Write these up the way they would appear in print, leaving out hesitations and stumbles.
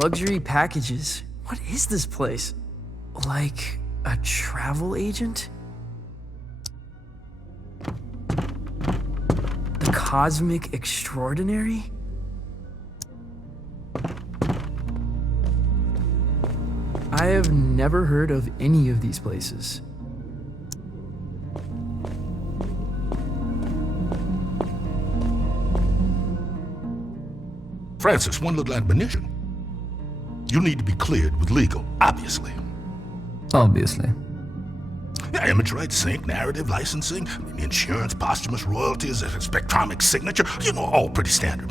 Luxury packages. What is this place? Like a travel agent? The Cosmic Extraordinary? I have never heard of any of these places. Francis, one little admonition. You need to be cleared with legal, obviously. Obviously. Yeah, image rights, sync, narrative, licensing, insurance, posthumous royalties, a spectromic signature, all pretty standard.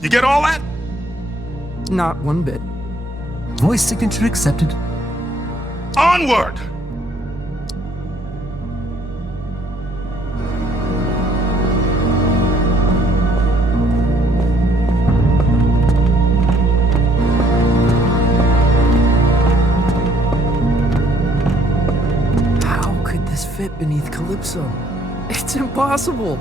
You get all that? Not one bit. Voice signature accepted. Onward! How could this fit beneath Calypso? It's impossible.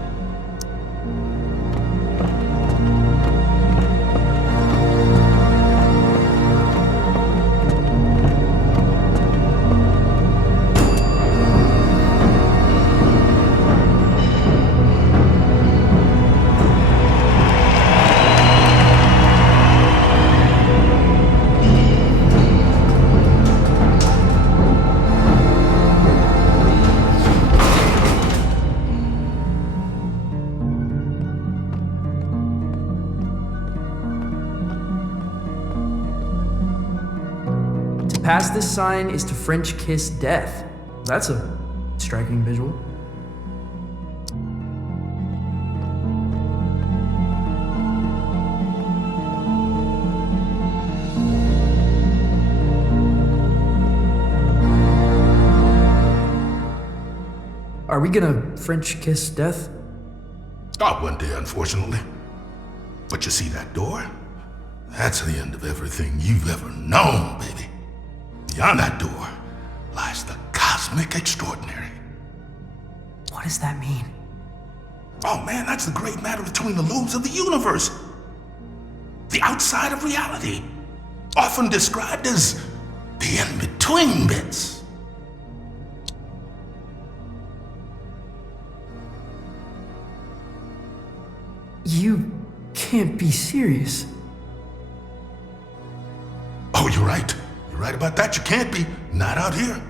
Past this sign is to French kiss death. That's a striking visual. Are we gonna French kiss death? Not one day, unfortunately. But you see that door? That's the end of everything you've ever known, baby. Beyond that door lies the Cosmic Extraordinary. What does that mean? Oh man, that's the great matter between the lobes of the universe. The outside of reality. Often described as the in-between bits. You can't be serious. Oh, you're right. You're right about that. You can't be. Not out here.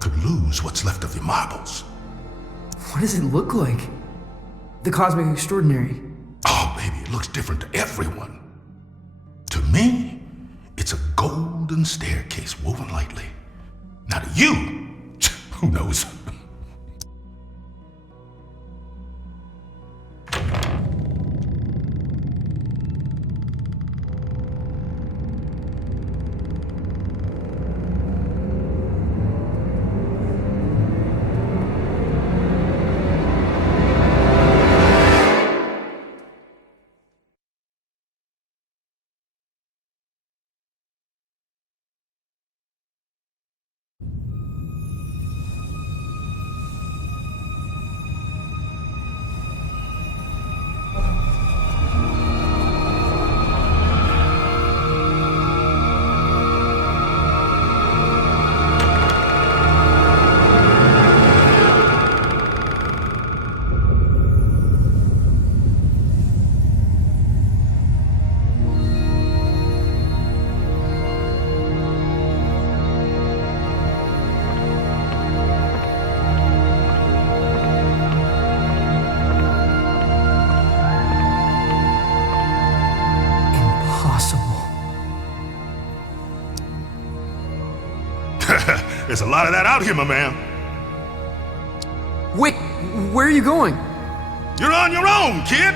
Could lose what's left of your marbles. What does it look like? The Cosmic Extraordinary. Oh, baby, it looks different to everyone. To me, it's a golden staircase woven lightly. Now to you, who knows? There's a lot of that out here, my man. Wait, where are you going? You're on your own, kid.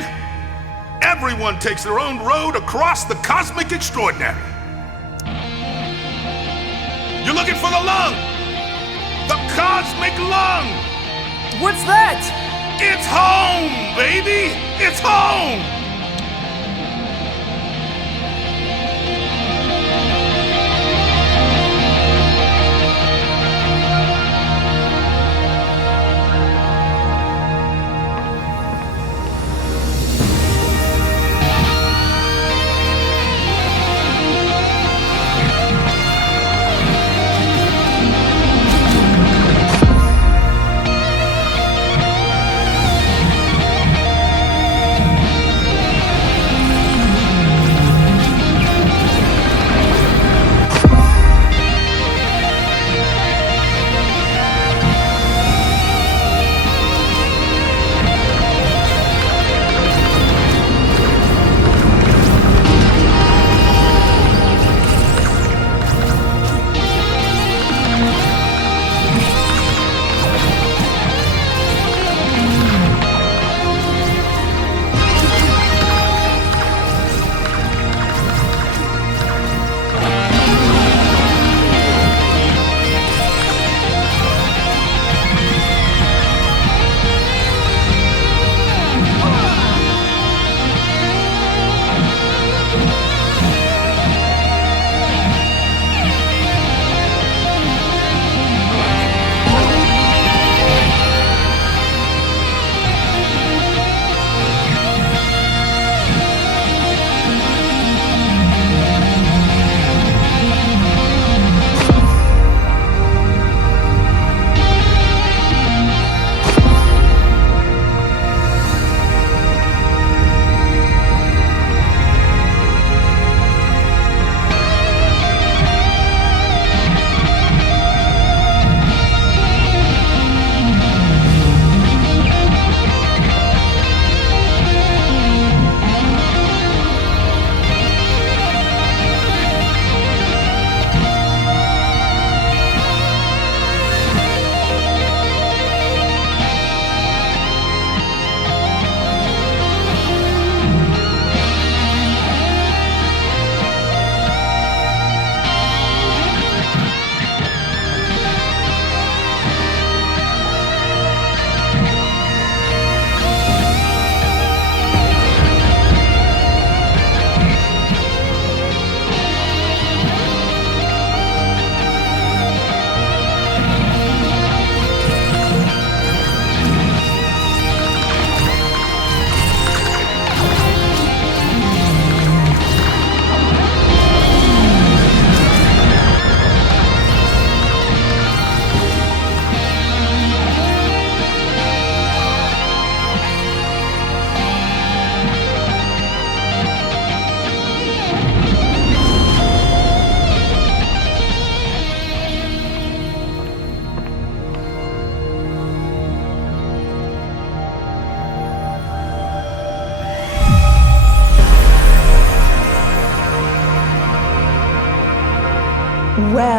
Everyone takes their own road across the Cosmic Extraordinary. You're looking for the lung. The Cosmic Lung. What's that? It's home, baby. It's home.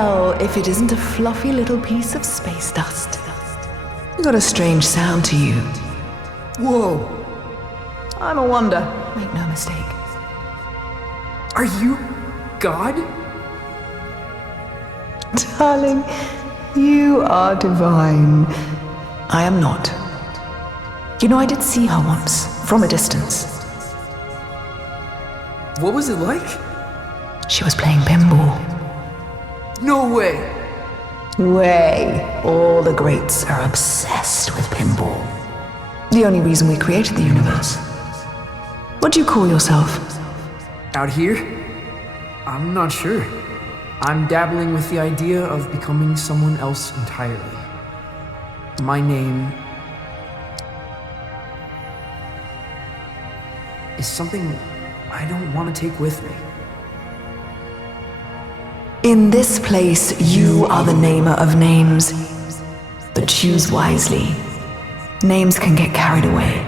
Well, if it isn't a fluffy little piece of space dust. You got a strange sound to you. Whoa! I'm a wonder, make no mistake. Are you God? Darling, you are divine. I am not. You know, I did see her once, from a distance. What was it like? She was playing pinball. No way! Way. All the greats are obsessed with pinball. The only reason we created the universe. What do you call yourself? Out here? I'm not sure. I'm dabbling with the idea of becoming someone else entirely. My name is something I don't want to take with me. In this place, you are the namer of names. But choose wisely. Names can get carried away.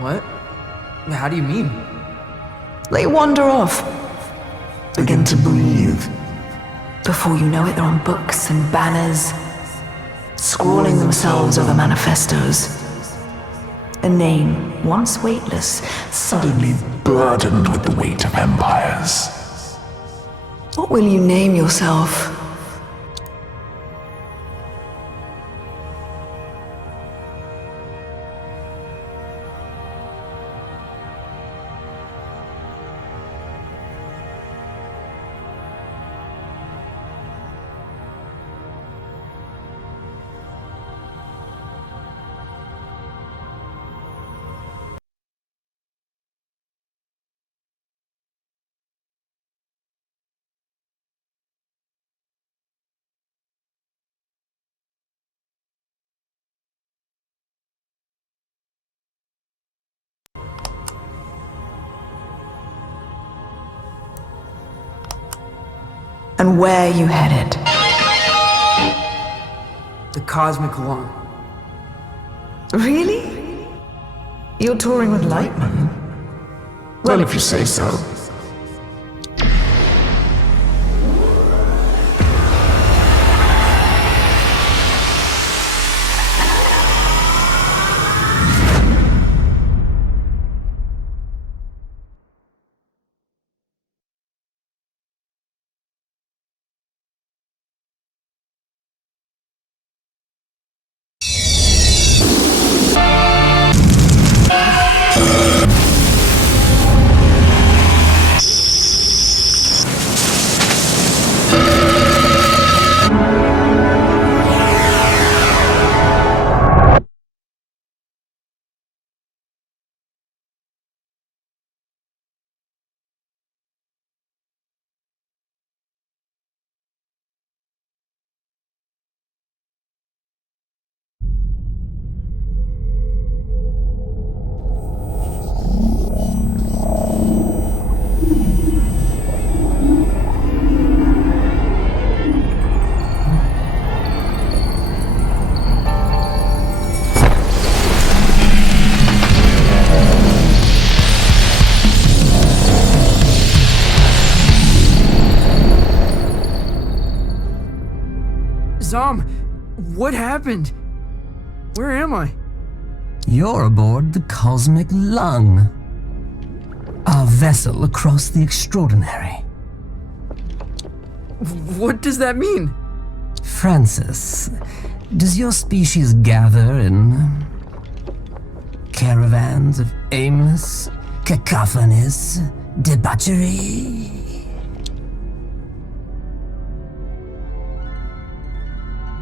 What? How do you mean? They wander off. Begin to breathe. Before you know it, they're on books and banners, scrawling themselves over manifestos. A name, once weightless, suddenly burdened with the weight of empires. What will you name yourself? And where you headed? The cosmic lung. Really? You're touring with Lightman? Well, if you say so. Zom, what happened? Where am I? You're aboard the Cosmic Lung, our vessel across the extraordinary. What does that mean? Francis, does your species gather in caravans of aimless, cacophonous debauchery?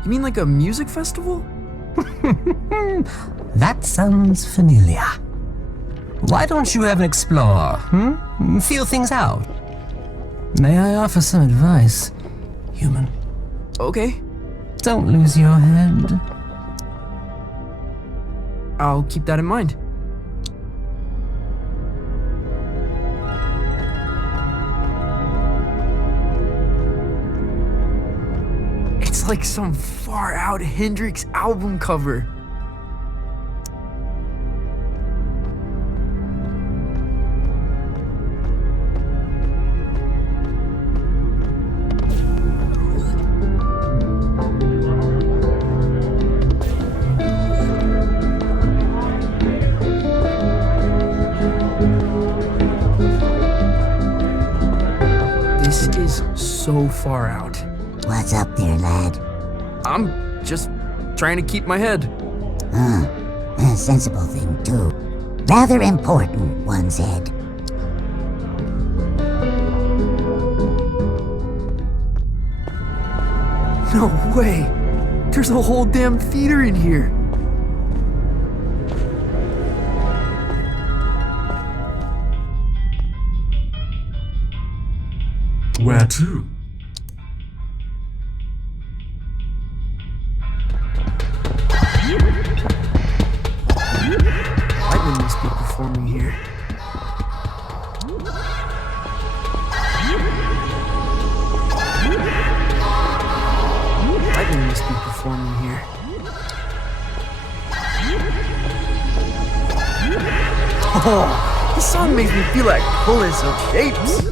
You mean like a music festival? That sounds familiar. Why don't you ever explore, Feel things out. May I offer some advice, human? Okay, Don't lose your head. I'll keep that in mind. It's like some far-out Hendrix album cover. so far out. What's up there, lad? I'm just trying to keep my head. A sensible thing, too. Rather important, one said. No way! There's a whole damn theater in here! Where to? Lightning must be performing here. Lightning must be performing here. Oh, this song makes me feel like pulling some shapes.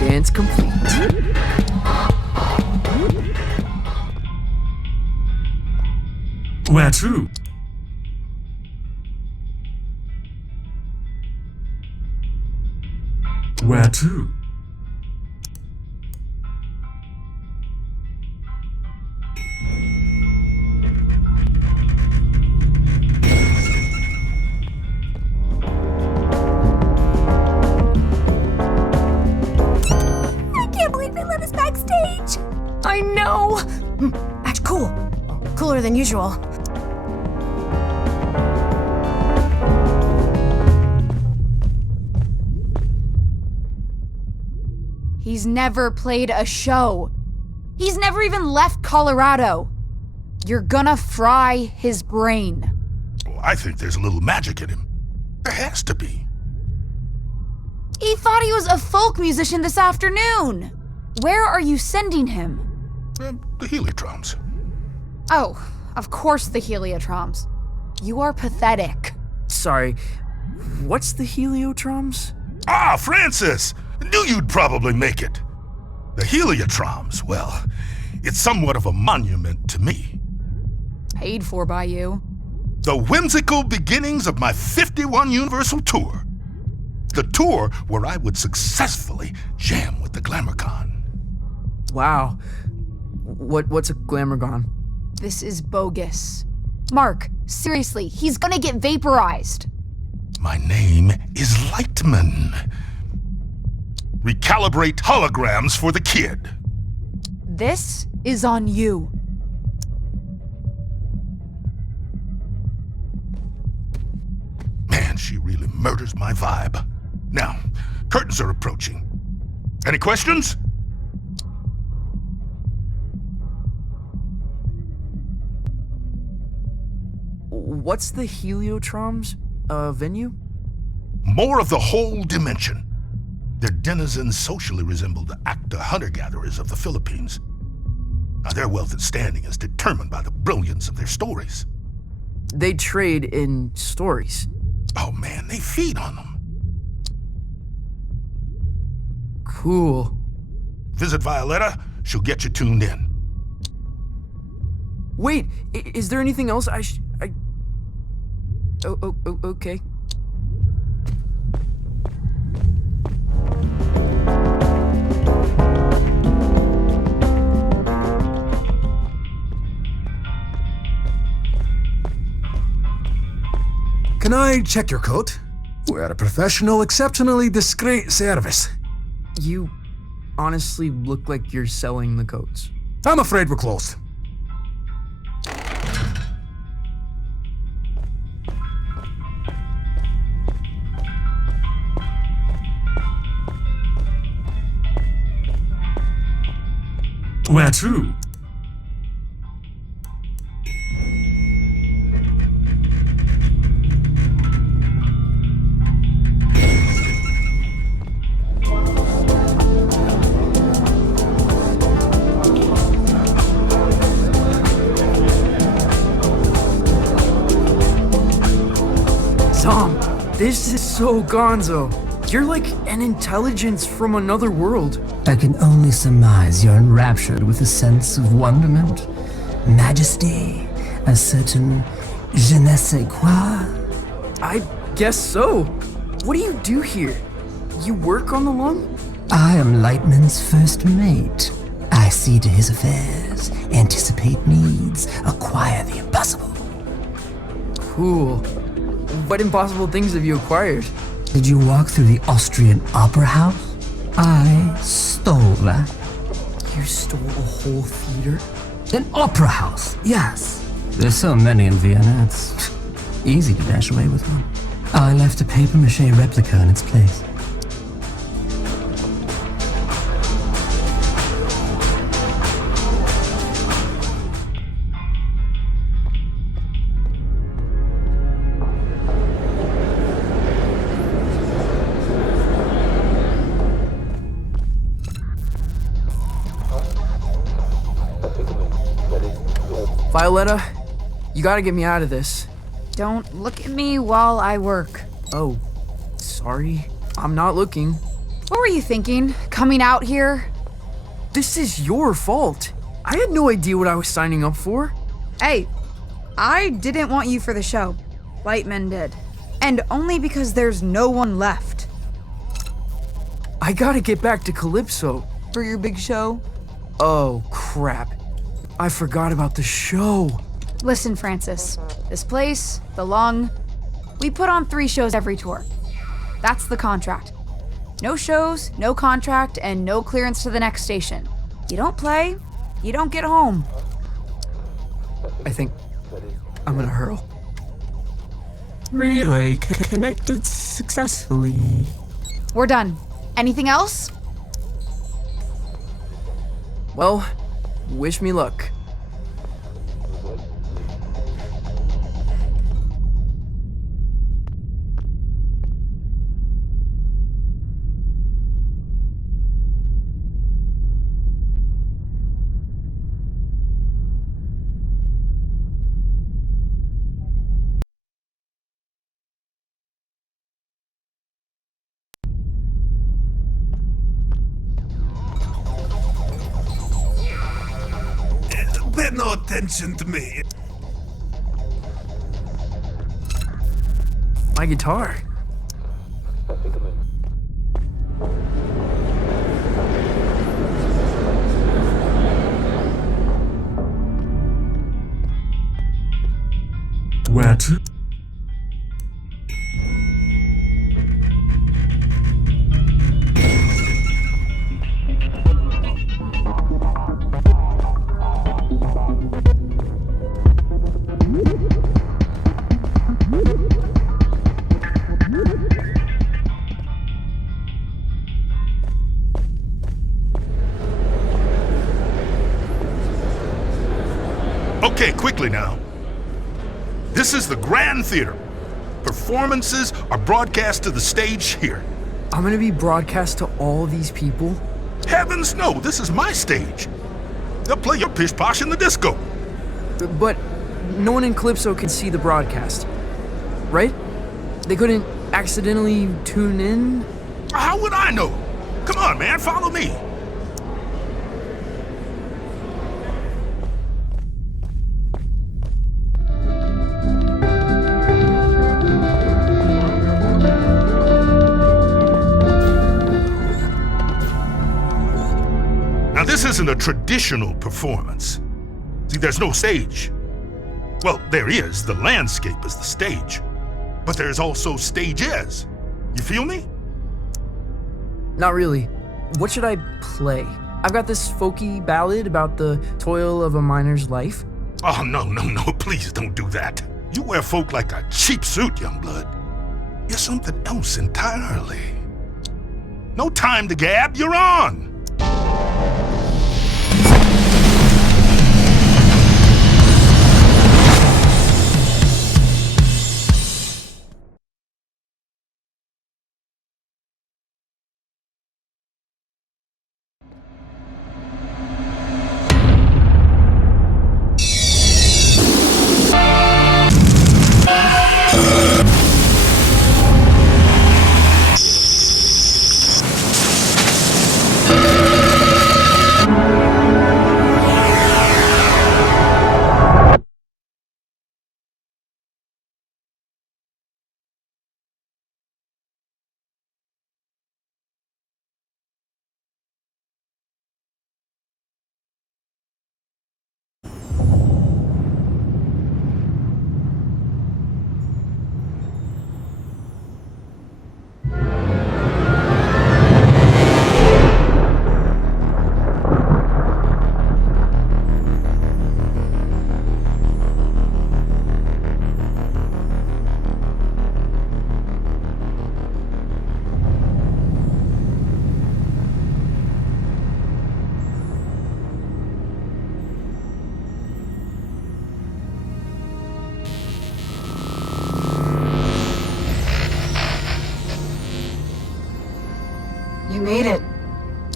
Dance complete. Where to? Where to? I can't believe they let us backstage! I know! Act cool. Cooler than usual. He's never played a show. He's never even left Colorado. You're gonna fry his brain. Well, I think there's a little magic in him. There has to be. He thought he was a folk musician this afternoon. Where are you sending him? The Heliotroms. Oh, of course the Heliotroms. You are pathetic. Sorry, what's the Heliotroms? Ah, Francis! Knew you'd probably make it. The Heliotroms, well, it's somewhat of a monument to me. Paid for by you. The whimsical beginnings of my 51 Universal Tour. The tour where I would successfully jam with the Glamourcon. Wow. What's a Glamourgon? This is bogus. Mark, seriously, he's gonna get vaporized. My name is Lightman. Recalibrate holograms for the kid. This is on you. Man, she really murders my vibe. Now, curtains are approaching. Any questions? What's the Heliotroms venue? More of the whole dimension. Their denizens socially resemble the actor hunter-gatherers of the Philippines. Now, their wealth and standing is determined by the brilliance of their stories. They trade in stories. Oh man, they feed on them. Cool. Visit Violetta, she'll get you tuned in. Wait, is there anything else okay. Can I check your coat? We're a professional, exceptionally discreet service. You honestly look like you're selling the coats. I'm afraid we're closed. Where to? Tom, this is so gonzo. You're like an intelligence from another world. I can only surmise you're enraptured with a sense of wonderment, majesty, A certain je ne sais quoi? I guess so. What do you do here? You work on the lung? I am Lightman's first mate. I see to his affairs, anticipate needs, acquire the impossible. Cool. What impossible things have you acquired? Did you walk through the Austrian Opera House? I stole that. You stole a whole theater? An opera house, yes. There's so many in Vienna, it's easy to dash away with one. I left a papier-mâché replica in its place. Violetta, you gotta get me out of this. Don't look at me while I work. Oh, sorry. I'm not looking. What were you thinking? Coming out here? This is your fault. I had no idea what I was signing up for. Hey, I didn't want you for the show. Lightman did. And only because there's no one left. I gotta get back to Calypso. For your big show? Oh, crap. I forgot about the show. Listen, Francis. This place, the Lung, we put on 3 shows every tour. That's the contract. No shows, no contract, and no clearance to the next station. You don't play, you don't get home. I think I'm gonna hurl. Relay connected successfully. We're done. Anything else? Well, wish me luck. Pay no attention to me. My guitar. Where to? Okay, quickly now. This is the Grand Theater. Performances are broadcast to the stage here. I'm gonna be broadcast to all these people? Heavens no, this is my stage. They'll play your pish posh in the disco. But no one in Calypso can see the broadcast, right? They couldn't accidentally tune in? How would I know? Come on, man, follow me. Now, this isn't a traditional performance. See, there's no stage. Well, there is. The landscape is the stage. But there's also stages. You feel me? Not really. What should I play? I've got this folky ballad about the toil of a miner's life. Oh, no, please don't do that. You wear folk like a cheap suit, young blood. You're something else entirely. No time to gab, you're on!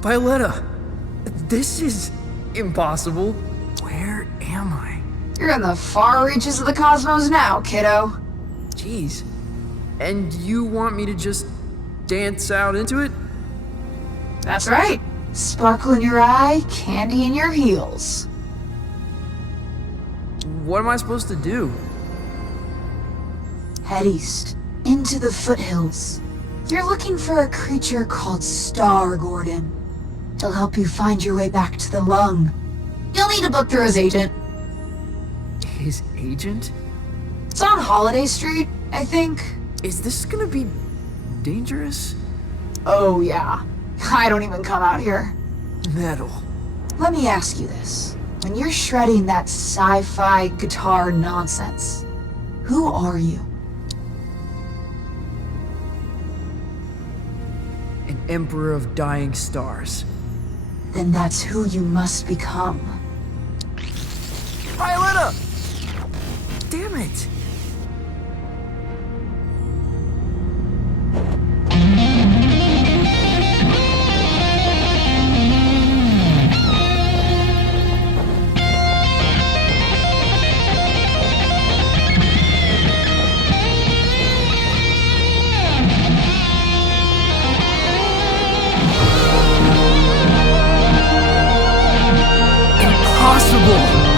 Violetta, this is impossible. Where am I? You're in the far reaches of the cosmos now, kiddo. Jeez. And you want me to just dance out into it? That's right. Sparkle in your eye, candy in your heels. What am I supposed to do? Head east, into the foothills. You're looking for a creature called Star Gordon. He'll help you find your way back to the lung. You'll need a book through his agent. His agent? It's on Holiday Street, I think. Is this gonna be dangerous? Oh yeah. I don't even come out here. Metal. Let me ask you this. When you're shredding that sci-fi guitar nonsense, who are you? An emperor of dying stars. Then that's who you must become. Violetta! Damn it! Impossible!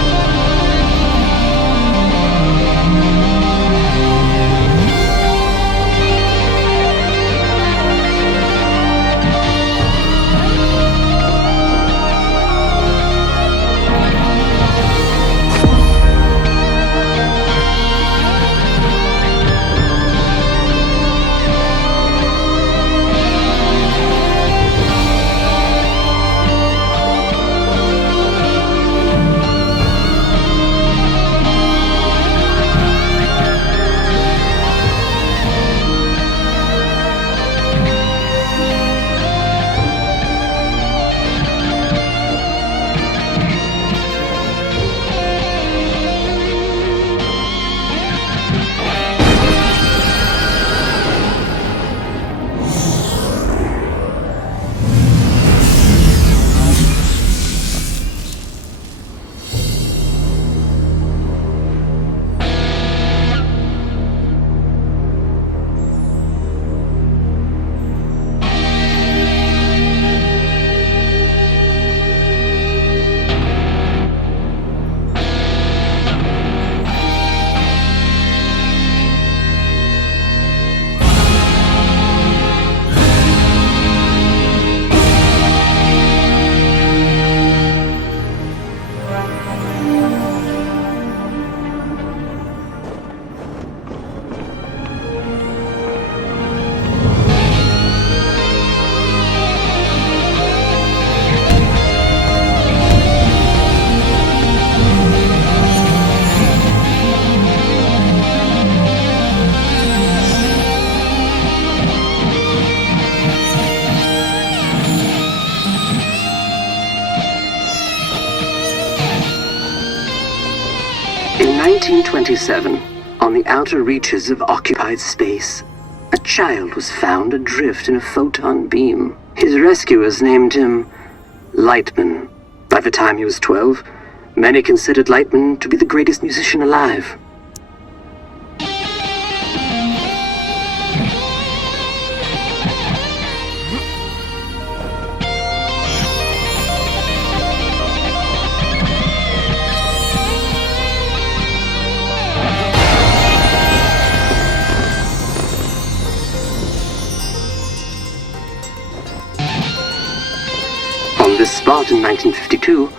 In 1927, on the outer reaches of occupied space, a child was found adrift in a photon beam. His rescuers named him Lightman. By the time he was 12, many considered Lightman to be the greatest musician alive. On this spot in 1952,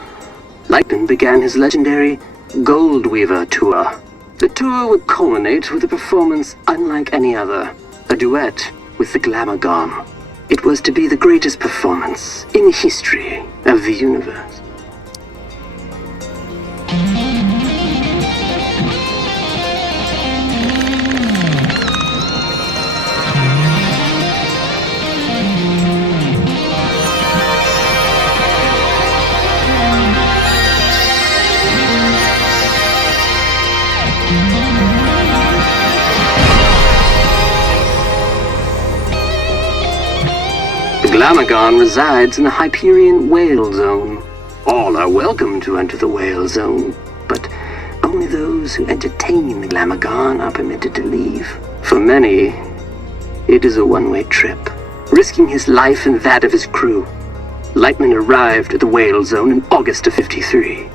Lightman began his legendary Gold Weaver tour. The tour would culminate with a performance unlike any other, a duet with the Glamour Gone. It was to be the greatest performance in the history of the universe. Glamagon resides in the Hyperion Whale Zone. All are welcome to enter the Whale Zone, but only those who entertain the Glamagon are permitted to leave. For many, it is a one-way trip, risking his life and that of his crew. Lightman arrived at the Whale Zone in August of '53.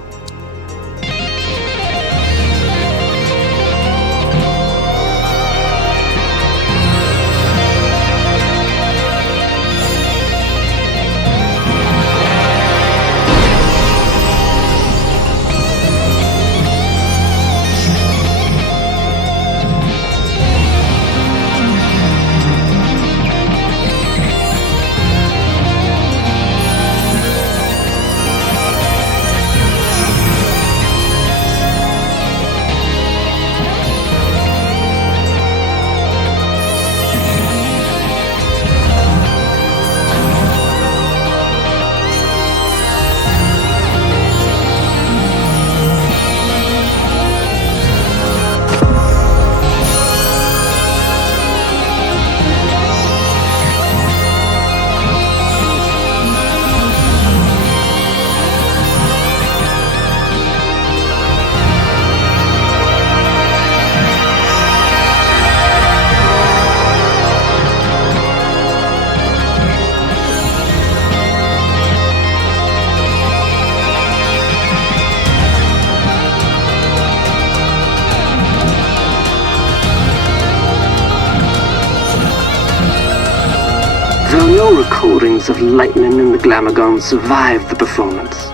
Though no recordings of Lightman and the Glamagon survived the performance,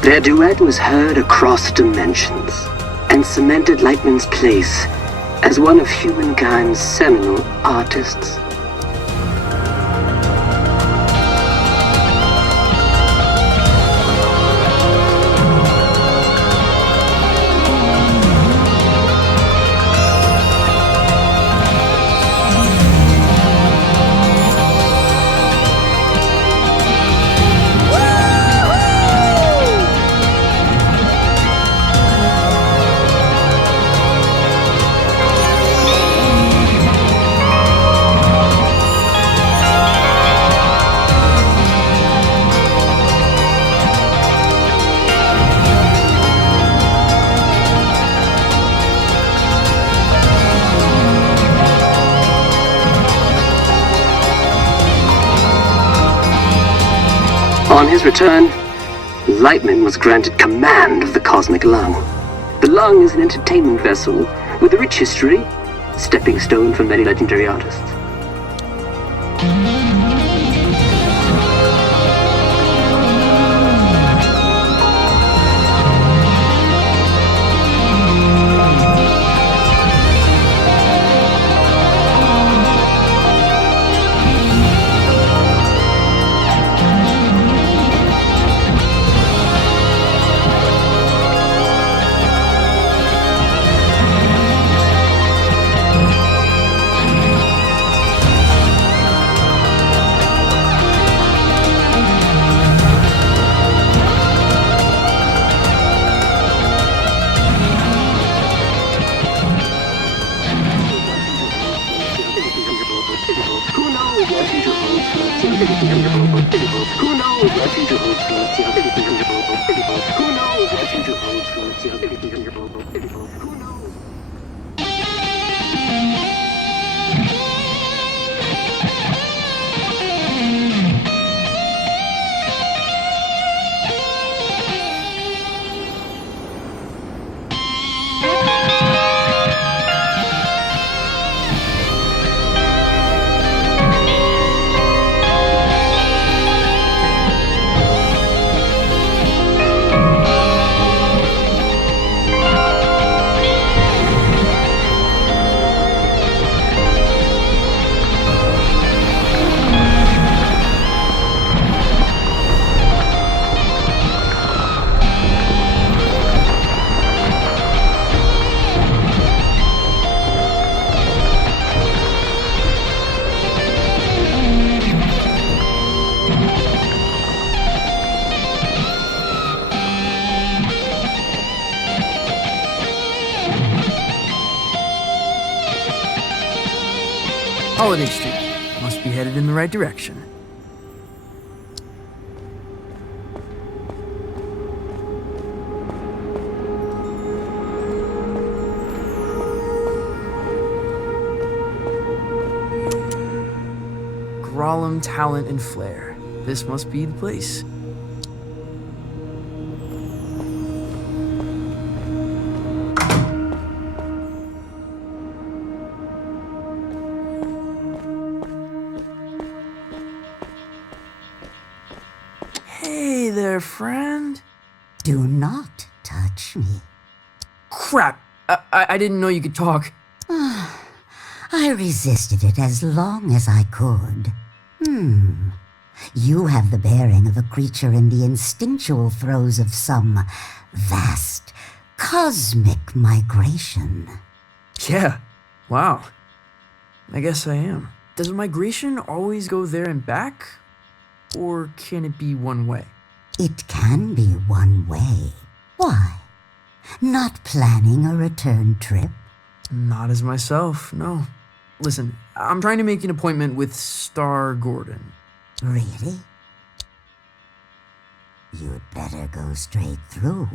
their duet was heard across dimensions and cemented Lightman's place as one of humankind's seminal artists. On his return, Lightman was granted command of the Cosmic Lung. The Lung is an entertainment vessel with a rich history, stepping stone for many legendary artists. Holiday Street. Must be headed in the right direction. sprawlem talent and flair. This must be the place. Hey there, friend. Do not touch me. Crap! I didn't know you could talk. I resisted it as long as I could. You have the bearing of a creature in the instinctual throes of some vast, cosmic migration. Yeah, wow. I guess I am. Does a migration always go there and back? Or can it be one way? It can be one way. Why? Not planning a return trip? Not as myself, no. Listen, I'm trying to make an appointment with Star Gordon. Really? You'd better go straight through.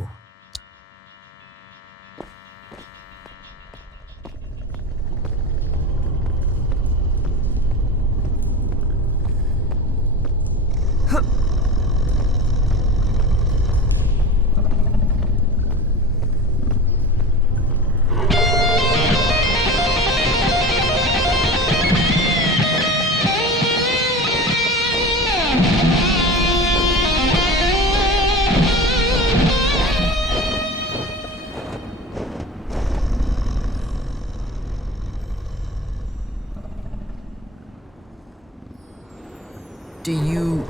Do you,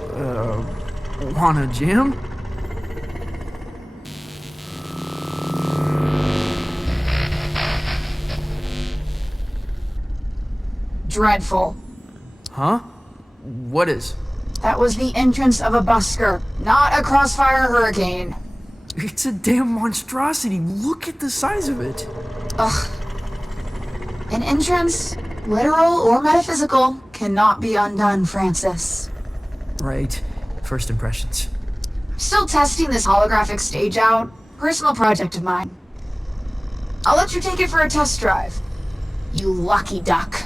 wanna jam? Dreadful. Huh? What is? That was the entrance of a busker, not a crossfire hurricane. It's a damn monstrosity. Look at the size of it. Ugh. An entrance, literal or metaphysical, cannot be undone, Francis. Right. First impressions. Still testing this holographic stage out. Personal project of mine. I'll let you take it for a test drive. You lucky duck.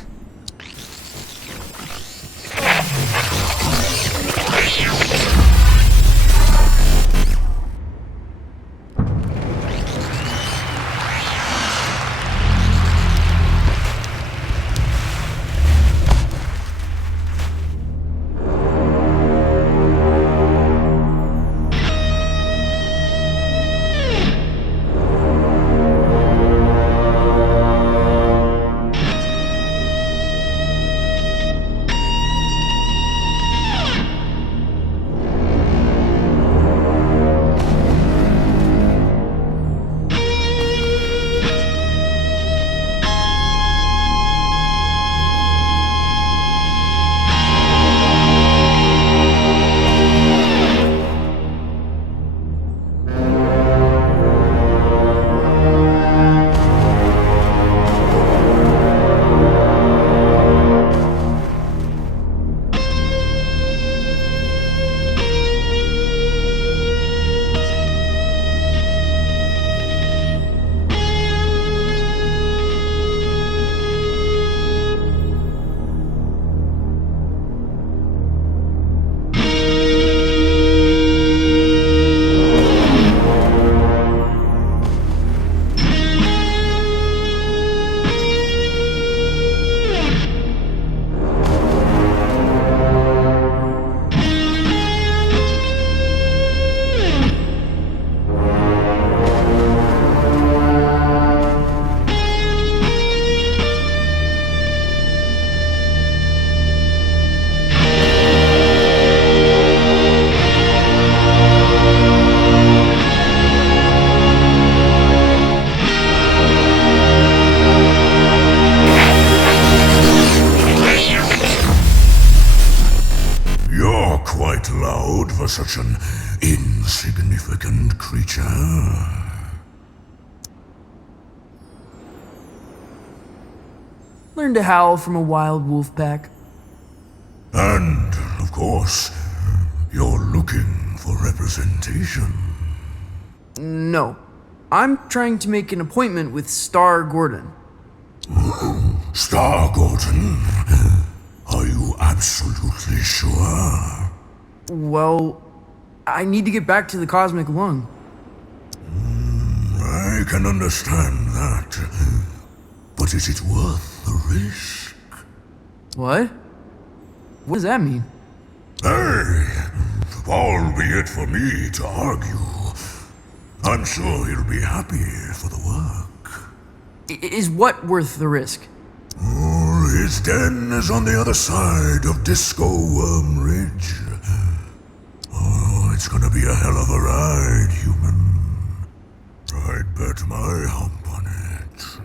for such an insignificant creature. Learn to howl from a wild wolf pack. And, of course, you're looking for representation. No. I'm trying to make an appointment with Star Gordon. Star Gordon? Are you absolutely sure? Well, I need to get back to the cosmic lung. I can understand that. But is it worth the risk? What? What does that mean? Hey, albeit for me to argue, I'm sure he'll be happy for the work. Is what worth the risk? Oh, his den is on the other side of Disco Worm Ridge. Oh, it's gonna be a hell of a ride, human. I'd bet my hump on it.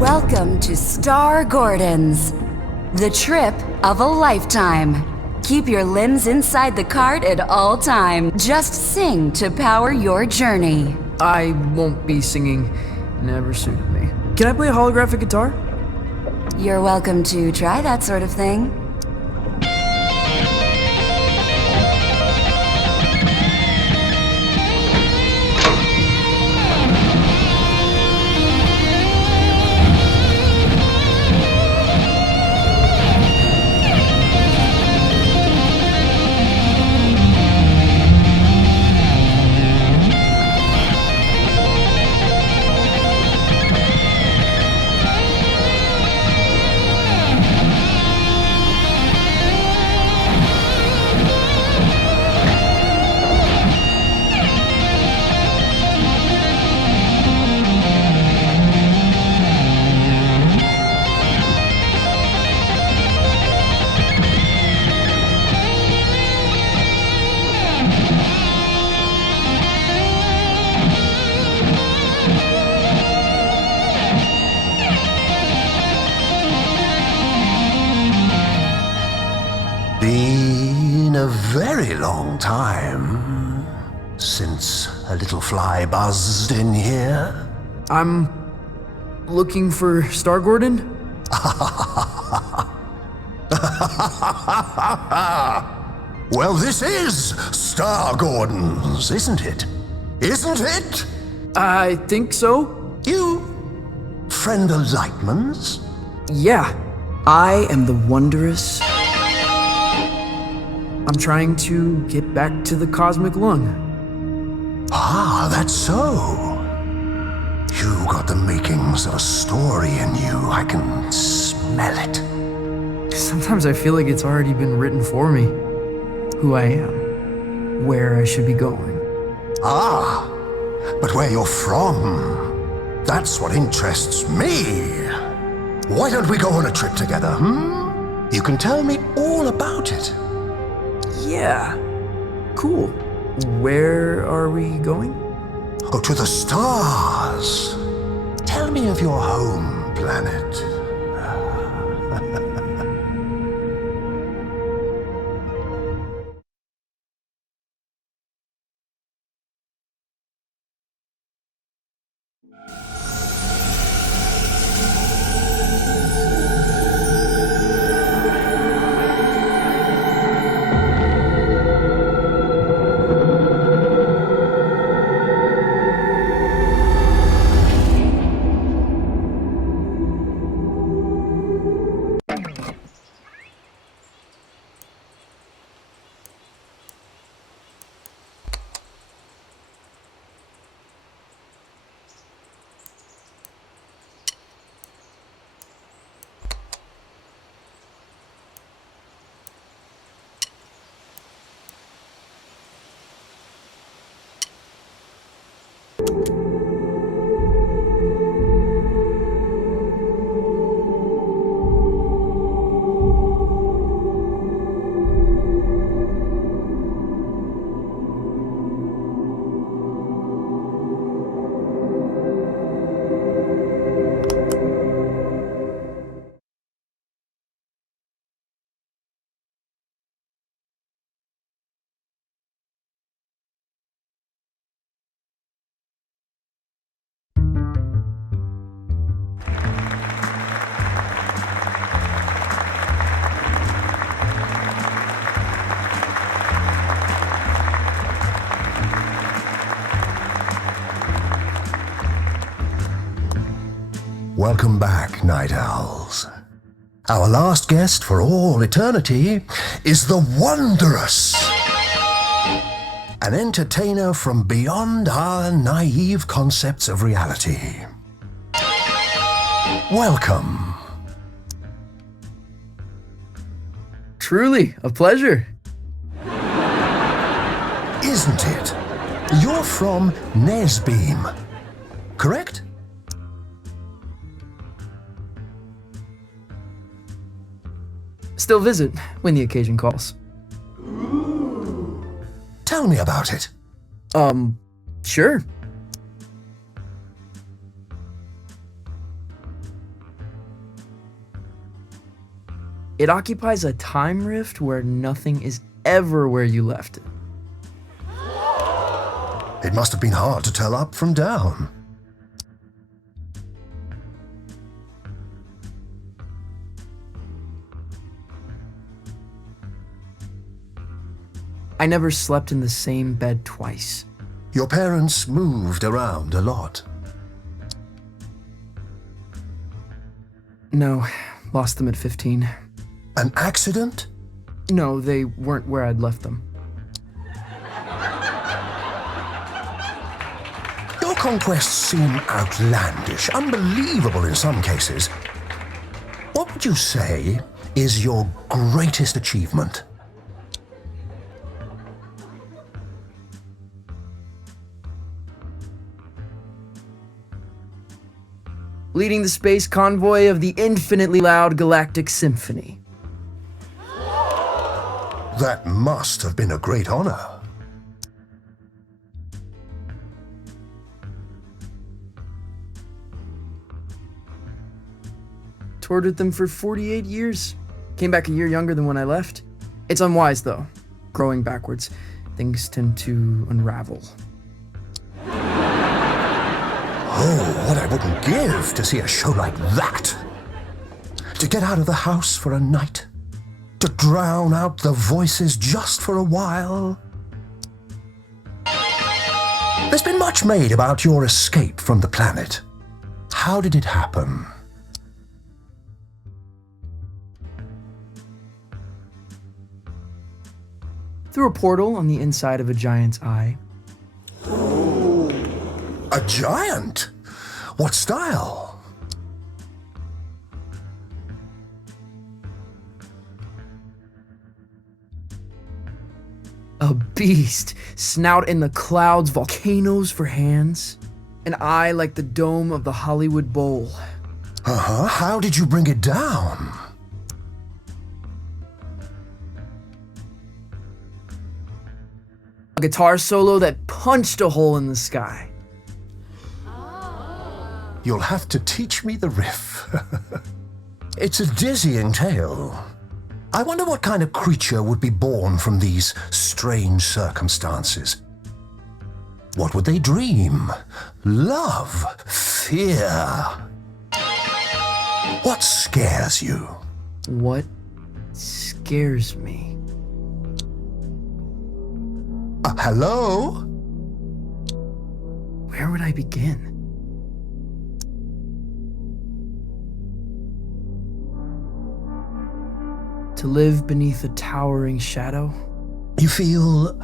Welcome to Star Gordon's, the trip of a lifetime. Keep your limbs inside the cart at all time. Just sing to power your journey. I won't be singing. Never suited me. Can I play a holographic guitar? You're welcome to try that sort of thing. long time since a little fly buzzed in here. I'm looking for Star Gordon. Well, this is Star Gordon's, isn't it? Isn't it? I think so. You friend of Lightman's? Yeah, I am the Wondrous. I'm trying to get back to the cosmic lung. Ah, that's so. You got the makings of a story in you. I can smell it. Sometimes I feel like it's already been written for me. Who I am, where I should be going. Ah, but where you're from, that's what interests me. Why don't we go on a trip together, You can tell me all about it. Yeah, cool. Where are we going? Oh, to the stars. Tell me of your home planet. Welcome back, Night Owls. Our last guest for all eternity is the Wondrous. An entertainer from beyond our naive concepts of reality. Welcome. Truly, a pleasure. Isn't it? You're from Nesbeam, correct? Still visit when the occasion calls. Tell me about it. Sure. It occupies a time rift where nothing is ever where you left it. It must have been hard to tell up from down. I never slept in the same bed twice. Your parents moved around a lot. No, lost them at 15. An accident? No, they weren't where I'd left them. Your conquests seem outlandish, unbelievable in some cases. What would you say is your greatest achievement? Leading the space convoy of the infinitely loud galactic symphony. That must have been a great honor. Toured with them for 48 years. Came back a year younger than when I left. It's unwise, though. growing backwards, things tend to unravel. Oh, what I wouldn't give to see a show like that. To get out of the house for a night. To drown out the voices just for a while. There's been much made about your escape from the planet. How did it happen? Through a portal on the inside of a giant's eye. A giant? What style? A beast, snout in the clouds, volcanoes for hands, an eye like the dome of the Hollywood Bowl. Uh-huh, how did you bring it down? A guitar solo that punched a hole in the sky. You'll have to teach me the riff. It's a dizzying tale. I wonder what kind of creature would be born from these strange circumstances. What would they dream? Love? Fear? What scares you? What scares me? Hello? Where would I begin? To live beneath a towering shadow? You feel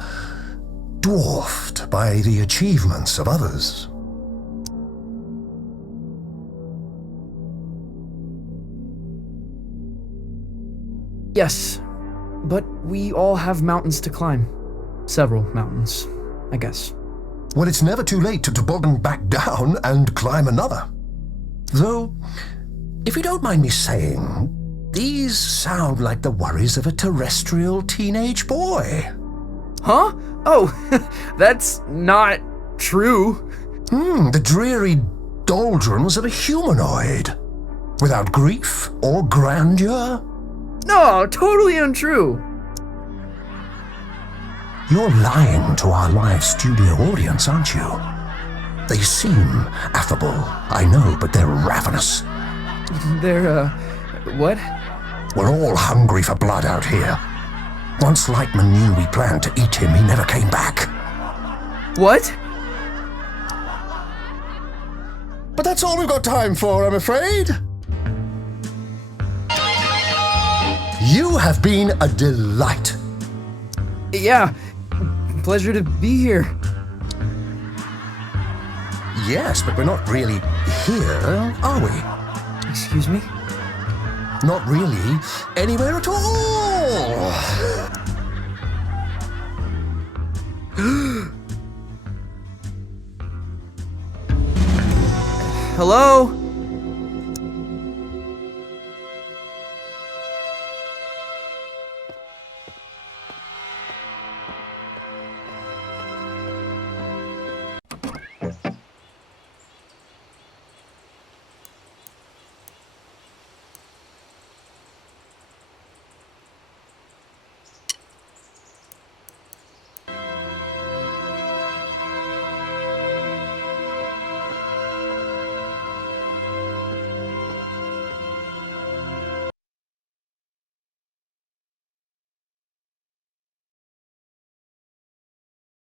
dwarfed by the achievements of others. Yes, but we all have mountains to climb. Several mountains, I guess. Well, it's never too late to toboggan back down and climb another. Though, if you don't mind me saying, these sound like the worries of a terrestrial teenage boy. Huh? Oh, that's not true. The dreary doldrums of a humanoid. Without grief or grandeur. No, totally untrue. You're lying to our live studio audience, aren't you? They seem affable, I know, but they're ravenous. They're, what? We're all hungry for blood out here. Once Lightman knew we planned to eat him, he never came back. What? But that's all we've got time for, I'm afraid. You have been a delight. Yeah, pleasure to be here. Yes, but we're not really here, are we? Excuse me? Not really anywhere at all. Hello?